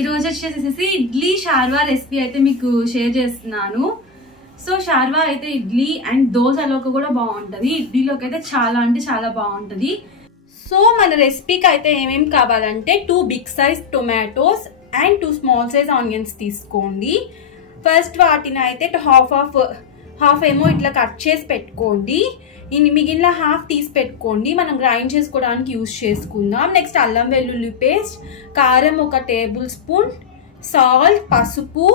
ఈరోజు వచ్చేసేసి ఇడ్లీ షార్వా రెసిపీ అయితే మీకు షేర్ చేస్తున్నాను. సో షార్వా అయితే ఇడ్లీ అండ్ దోశలోకి కూడా బాగుంటుంది, ఇడ్లీలోకి అయితే చాలా అంటే చాలా బాగుంటుంది. సో మన రెసిపీకి అయితే ఏమేమి కావాలంటే 2 big size tomatoes and 2 small size onions తీసుకోండి. ఫస్ట్ వాటిని అయితే హాఫ్ ఏమో ఇట్లా కట్ చేసి పెట్టుకోండి. మిగిలిన హాఫ్ తీసి పెట్టుకోండి, మనం గ్రైండ్ చేసుకోవడానికి యూజ్ చేసుకుందాం. నెక్స్ట్ అల్లం వెల్లుల్లి పేస్ట్, కారం 1 టేబుల్ స్పూన్, సాల్ట్, పసుపు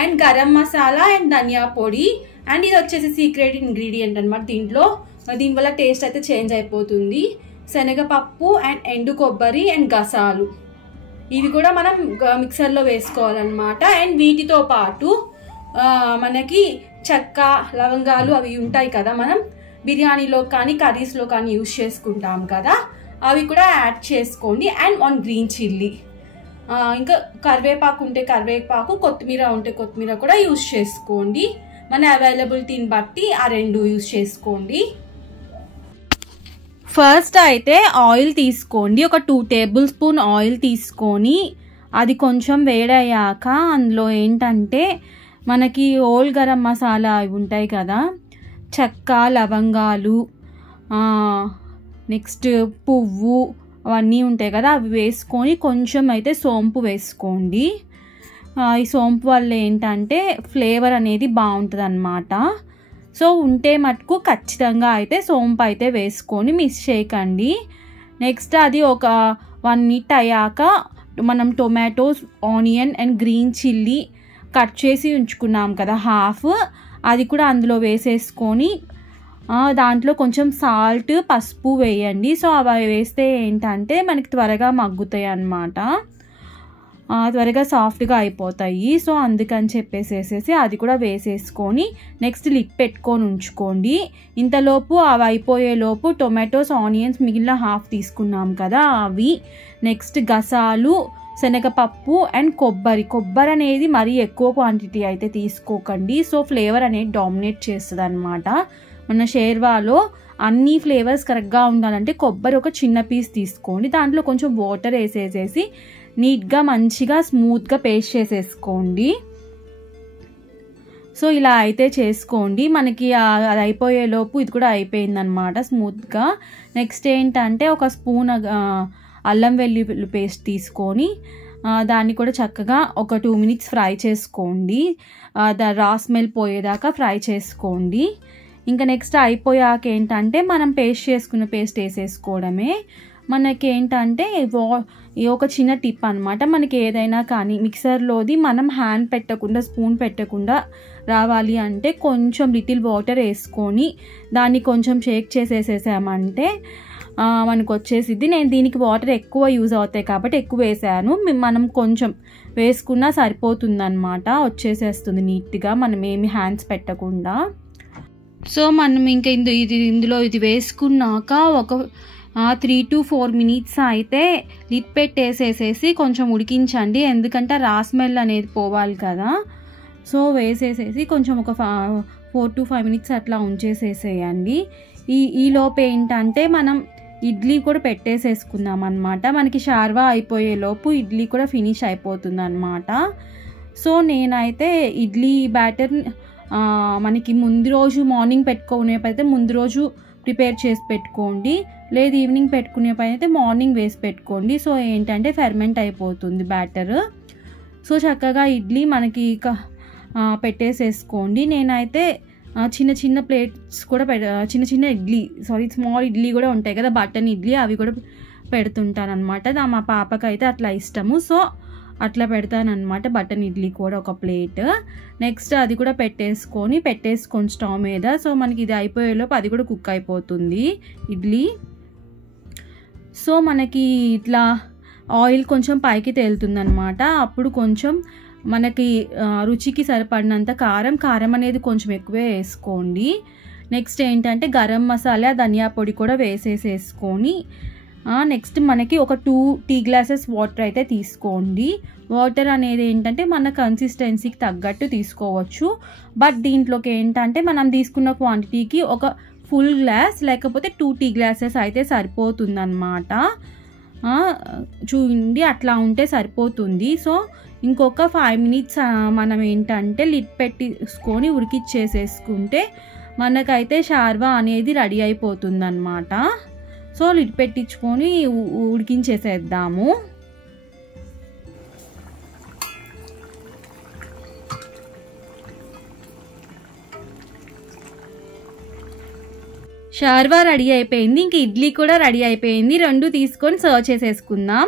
అండ్ గరం మసాలా అండ్ ధనియా పొడి. అండ్ ఇది వచ్చేసి సీక్రెట్ ఇంగ్రీడియంట్ అనమాట, దీనివల్ల టేస్ట్ అయితే చేంజ్ అయిపోతుంది. శనగపప్పు అండ్ ఎండు కొబ్బరి అండ్ గసాలు, ఇవి కూడా మనం మిక్సర్లో వేసుకోవాలన్నమాట. అండ్ వీటితో పాటు మనకి చెక్క, లవంగాలు అవి ఉంటాయి కదా, మనం బిర్యానీలో కానీ కర్రీస్లో కానీ యూజ్ చేసుకుంటాం కదా, అవి కూడా యాడ్ చేసుకోండి. అండ్ 1 గ్రీన్ చిల్లీ, ఇంకా కరివేపాకు ఉంటే కరివేపాకు, కొత్తిమీర ఉంటే కొత్తిమీర కూడా యూజ్ చేసుకోండి. మన అవైలబిలిటీని బట్టి ఆ 2 యూజ్ చేసుకోండి. ఫస్ట్ అయితే ఆయిల్ తీసుకోండి, ఒక 2 టేబుల్ స్పూన్ ఆయిల్ తీసుకొని అది కొంచెం వేడయ్యాక అందులో ఏంటంటే మనకి ఓల్ గరం మసాలా అవి ఉంటాయి కదా, చెక్క, లవంగాలు, నెక్స్ట్ పువ్వు అవన్నీ ఉంటాయి కదా, అవి వేసుకొని కొంచెం అయితే సోంపు వేసుకోండి. ఈ సోంపు వల్ల ఏంటంటే ఫ్లేవర్ అనేది బాగుంటుంది అన్నమాట. సో ఉంటే మటుకు ఖచ్చితంగా అయితే సోంపు అయితే వేసుకొని మిక్స్ చేయకండి. నెక్స్ట్ అది ఒక 1 మినిట్ అయ్యాక మనం tomatoes, onion and green chilli cut చేసి ఉంచుకున్నాం కదా హాఫ్, అది కూడా అందులో వేసేసుకొని దాంట్లో కొంచెం సాల్ట్, పసుపు వేయండి. సో అవి వేస్తే ఏంటంటే మనకి త్వరగా మగ్గుతాయి అన్నమాట, త్వరగా సాఫ్ట్గా అయిపోతాయి. సో అందుకని చెప్పేసేసి అది కూడా వేసేసుకొని నెక్స్ట్ లిడ్ పెట్టుకొని ఉంచుకోండి. ఇంతలోపు అవి అయిపోయేలోపు టొమాటోస్, ఆనియన్స్ మిగిలిన హాఫ్ తీసుకున్నాం కదా అవి, నెక్స్ట్ గసాలు, శనగపప్పు అండ్ కొబ్బరి అనేది మరీ ఎక్కువ క్వాంటిటీ అయితే తీసుకోకండి. సో ఫ్లేవర్ అనేది డామినేట్ చేస్తుంది అనమాట. మన షేర్వాలో అన్ని ఫ్లేవర్స్ కరెక్ట్గా ఉండాలంటే కొబ్బరి ఒక చిన్న పీస్ తీసుకోండి, దాంట్లో కొంచెం వాటర్ వేసేసేసి నీట్గా మంచిగా స్మూత్గా పేస్ట్ చేసేసుకోండి. సో ఇలా అయితే చేసుకోండి. మనకి అది అయిపోయేలోపు ఇది కూడా అయిపోయిందనమాట స్మూత్గా. నెక్స్ట్ ఏంటంటే ఒక స్పూన్ అల్లం వెల్లుల్లి పేస్ట్ తీసుకొని దాన్ని కూడా చక్కగా ఒక 2 మినిట్స్ ఫ్రై చేసుకోండి, రా స్మెల్ పోయేదాకా ఫ్రై చేసుకోండి. ఇంకా నెక్స్ట్ అయిపోయాక ఏంటంటే మనం పేస్ట్ చేసుకున్న పేస్ట్ వేసేసుకోవడమే. మనకి ఏంటంటే ఒక చిన్న టిప్ అనమాట, మనకి ఏదైనా కానీ మిక్సర్లోది మనం హ్యాండ్ పెట్టకుండా, స్పూన్ పెట్టకుండా రావాలి అంటే కొంచెం లిటిల్ వాటర్ వేసుకొని దాన్ని కొంచెం షేక్ చేసేసేసామంటే మనకు వచ్చేసిద్ది. నేను దీనికి వాటర్ ఎక్కువ యూజ్ అవుతాయి కాబట్టి ఎక్కువ వేసాను, మనం కొంచెం వేసుకున్నా సరిపోతుందన్నమాట, వచ్చేసేస్తుంది నీట్గా మనం ఏమి హ్యాండ్స్ పెట్టకుండా. సో మనం ఇంకా ఇందులో ఇది వేసుకున్నాక ఒక 3 to 4 మినిట్స్ అయితే లిడ్ పెట్టేసేసేసి కొంచెం ఉడికించండి, ఎందుకంటే రా స్మెల్ అనేది పోవాలి కదా. సో వేసేసేసి కొంచెం ఒక 4 to 5 మినిట్స్ అట్లా ఉంచేసేసేయండి. ఈ లోపు ఏంటంటే మనం ఇడ్లీ కూడా పెట్టేసేసుకుందాం అనమాట. మనకి షార్వా అయిపోయేలోపు ఇడ్లీ కూడా ఫినిష్ అయిపోతుంది అనమాట. సో నేనైతే ఇడ్లీ బ్యాటర్ మనకి ముందు రోజు మార్నింగ్ పెట్టుకునేపైతే ముందు రోజు ప్రిపేర్ చేసి పెట్టుకోండి, లేదు ఈవినింగ్ పెట్టుకునే పైన అయితే మార్నింగ్ వేసి పెట్టుకోండి. సో ఏంటంటే ఫెర్మెంట్ అయిపోతుంది బ్యాటర్. సో చక్కగా ఇడ్లీ మనకి పెట్టేసేసుకోండి. నేనైతే చిన్న ప్లేట్స్ కూడా చిన్న స్మాల్ ఇడ్లీ కూడా ఉంటాయి కదా, బటన్ ఇడ్లీ, అవి కూడా పెడుతుంటాను అనమాట. మా పాపకైతే అట్లా ఇష్టము, సో అట్లా పెడతానమాట. బటన్ ఇడ్లీ కూడా ఒక ప్లేట్. నెక్స్ట్ అది కూడా పెట్టేసుకొని స్టవ్ మీద. సో మనకి ఇది అయిపోయేలోపు అది కూడా కుక్ అయిపోతుంది ఇడ్లీ. సో మనకి ఇట్లా ఆయిల్ కొంచెం పైకి తేలుతుంది అనమాట, అప్పుడు కొంచెం మనకి రుచికి సరిపడినంత కారం అనేది కొంచెం ఎక్కువే వేసుకోండి. నెక్స్ట్ ఏంటంటే గరం మసాలా, ధనియా పొడి కూడా వేసేసేసుకొని నెక్స్ట్ మనకి ఒక 2 టీ గ్లాసెస్ వాటర్ అయితే తీసుకోండి. వాటర్ అనేది ఏంటంటే మన కన్సిస్టెన్సీకి తగ్గట్టు తీసుకోవచ్చు, బట్ దీంట్లోకి ఏంటంటే మనం తీసుకున్న క్వాంటిటీకి ఒక ఫుల్ గ్లాస్ లేకపోతే 2 టీ గ్లాసెస్ అయితే సరిపోతుందన్నమాట. చూడండి అట్లా ఉంటే సరిపోతుంది. సో ఇంకొక 5 మినిట్స్ మనం ఏంటంటే లిడ్ పెట్టేసుకొని ఉడికిచ్చేసేసుకుంటే మనకైతే షార్వా అనేది రెడీ అయిపోతుంది అన్నమాట. సో లిడ్ పెట్టించుకొని ఉడికించేసేద్దాము. షార్వా రెడీ అయిపోయింది. ఇంక ఇడ్లీ కూడా రెడీ అయిపోయింది. 2 తీసుకొని సర్వ్ చేసేసుకుందాం.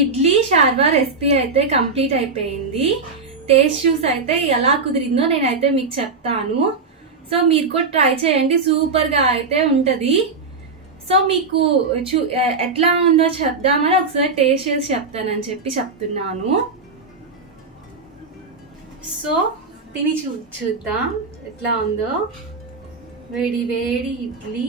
ఇడ్లీ షార్వా రెసిపీ అయితే కంప్లీట్ అయిపోయింది. టేస్ట్ చూసి అయితే ఎలా కుదిరిందో నేనైతే మీకు చెప్తాను. సో మీరు కూడా ట్రై చేయండి, సూపర్గా అయితే ఉంటుంది. సో మీకు ఎట్లా ఉందో చెప్దామని ఒకసారి టేస్ట్ చేసి చెప్తానని చెప్తున్నాను. సో తిని చూద్దాం ఎట్లా ఉందో. వేడి వేడి ఇడ్లీ,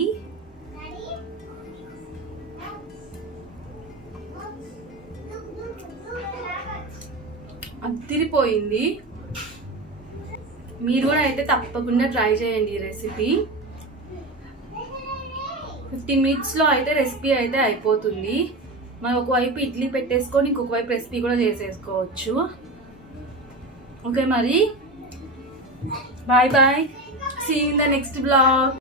అదిరిపోయింది. మీరు కూడా అయితే తప్పకుండా ట్రై చేయండి ఈ రెసిపీ. 15 మినిట్స్లో అయితే రెసిపీ అయితే అయిపోతుంది. మనం ఒకవైపు ఇడ్లీ పెట్టేసుకొని ఇంకొక వైపు రెసిపీ కూడా చేసేసుకోవచ్చు. ఓకే మరి, bye bye, see you in the next vlog.